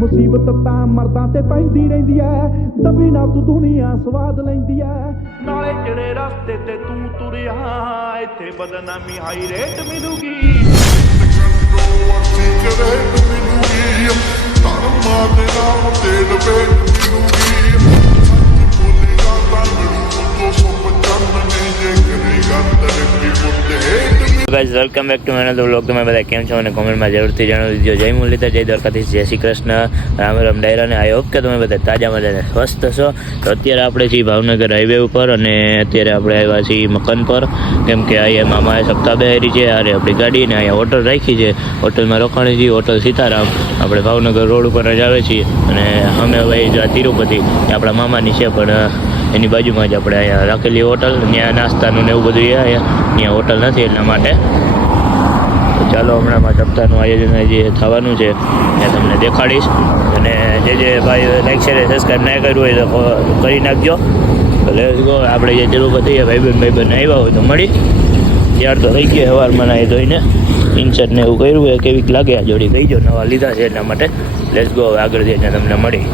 मुसीबत तां मर्दां ते पैंदी रहिंदी ऐ दबी ना तू दुनिया स्वाद लैंदी ऐ नाले ਜਿਹੜੇ ਰਸਤੇ ਤੇ ਤੂੰ ਤੁਰਿਆ ਇੱਥੇ ਬਦਨਾਮੀ ਹਾਈ ਰੇਟ ਮਿਲੂਗੀ guys welcome back to my vlog. तो मैं બધા કેમ છો અને કોમેન્ટમાં જરૂરથી જણાવી દીજો। જય મુરલીધર, જય દ્વારકાધીશ, જય શ્રી કૃષ્ણ, રામ રામ ડાયરા ને આઈ હોપ કે તમે બધા તાજા મજાને સ્વસ્થ છો। તો અત્યારે આપણે છીએ ભાવનગર હાઈવે ઉપર અને અત્યારે આપણે આવ્યા છીએ મકાન પર, કેમ કે અહીંયા મામાએ સપ્તાહ બહેરી છે અરે આપણી ગાડી ને અહીંયા હોટલ રાખી છે। હોટલમાં રોકાણી છીએ, હોટલ સીતારામ, આપણે ભાવનગર રોડ ઉપર જ આવે છીએ અને અમે ભાઈ તિરુપતિ આપણા મામાની છે, પણ એની બાજુમાં જ આપણે અહીંયા રાખેલી હોટલ, ત્યાં નાસ્તાનું ને એવું બધું અહીંયા હોટલ નથી એટલા માટે। તો ચાલો હમણાં સપ્તાહનું આયોજન જે થવાનું છે ત્યાં તમને દેખાડીશ અને જે ભાઈ લાઈક શેર સબસ્ક્રાઈબ ના કર્યું હોય તો કરી નાખજો। તો લેટ્સ ગો। આપણે જે તિરુપતિ ભાઈબંધ આવ્યા હોય તો મળી ત્યાર તો થઈ ગયો સવારમાં નાહી ધોઈને ઇન્સર્ટ ને એવું કર્યું હોય કેવીક લાગે આ જોડી કહી જો નવા લીધા છે એટલા માટે। લેટ્સ ગો, આગળ જઈને તમને મળી।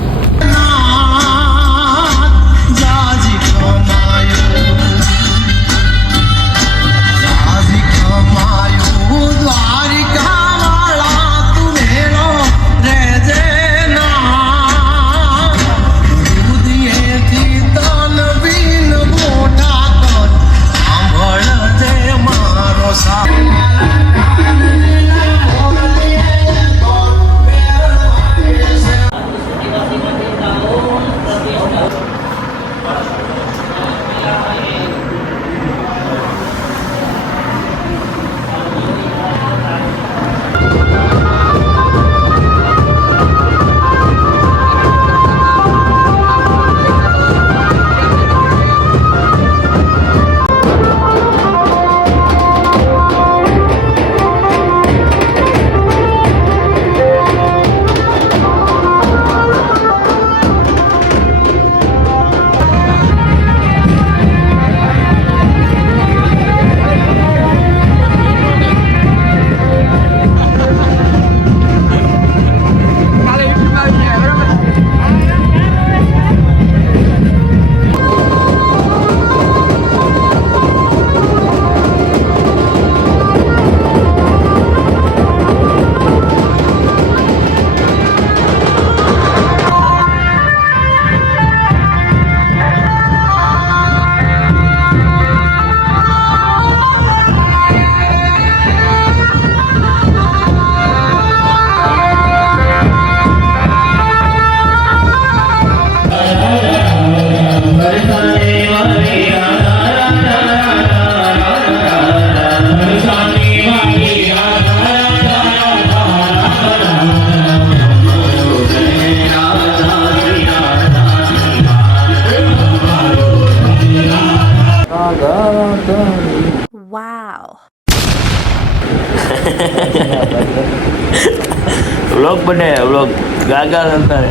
व्लॉग बने व्लॉग गागा चलता है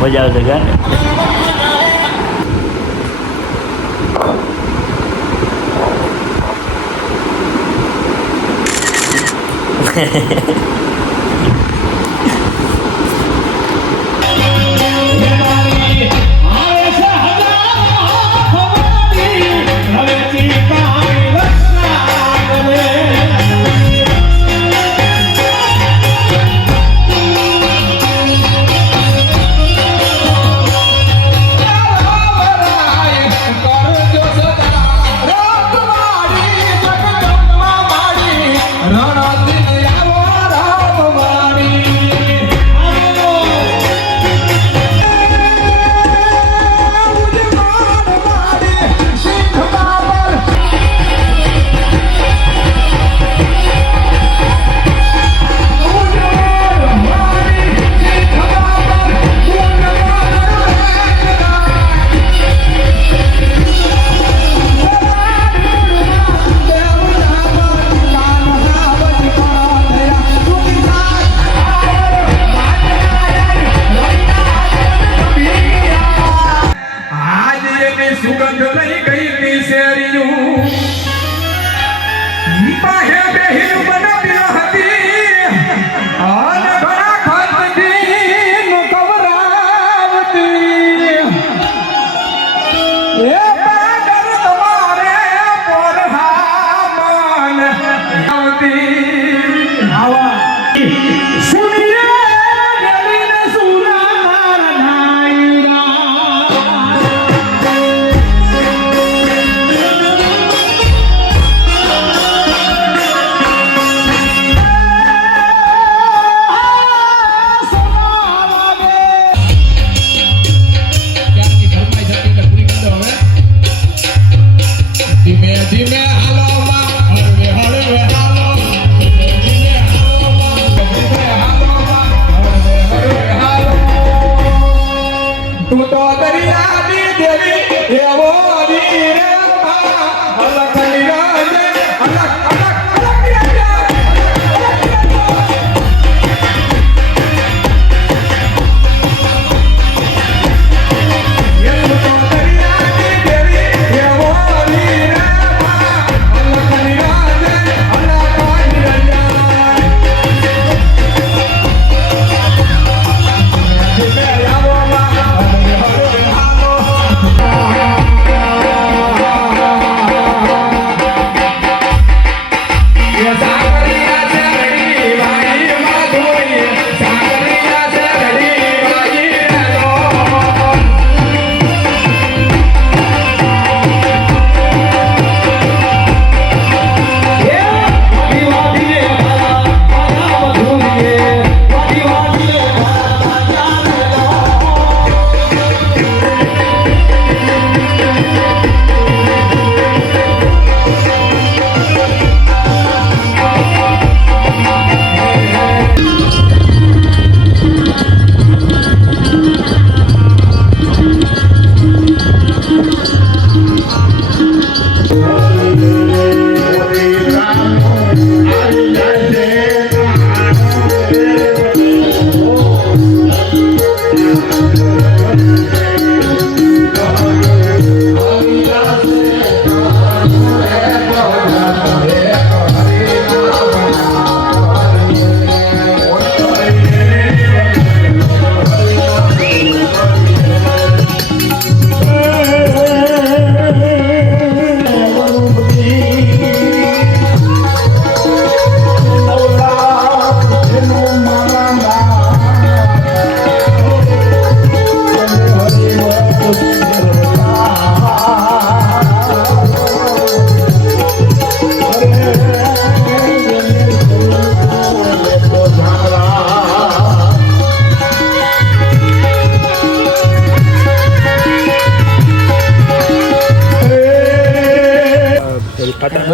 मजा आवશે ગાને। Rana din yawa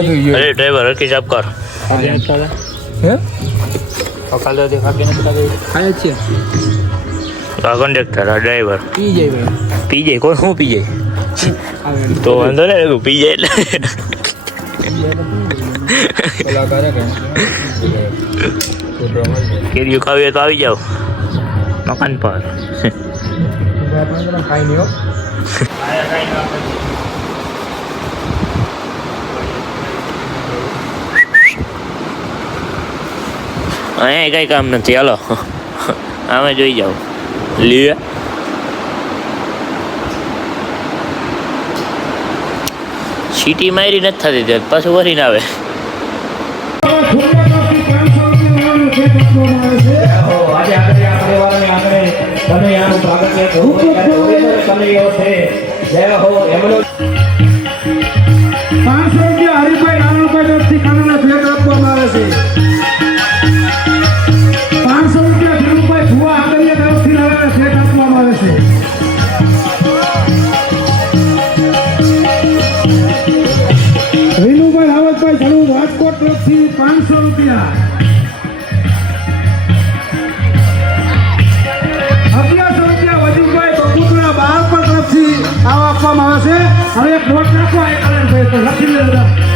અરે ડ્રાઈવર હરખી સાફ કર આ કંડક્ટર આ ડ્રાઈવર પી જાય કોઈ શું પી જાય તો વાંધો નહીં પી જાય એટલે કેરીઓ ખાવી તો આવી જાઓ મકાન પર અહીંયા કઈ કામ નથી હાલો આમે જોઈ જાઓ લે સીટી મારી નથી થતી પાછું વરીને આવે રાજકોટ તરફથી 500 રૂપિયા 1100 રૂપિયા વજુભાઈ બકુતરા બાળપણ તરફથી આવા આપવામાં આવે છે હવે એક નોટ નાખો લખી લેજો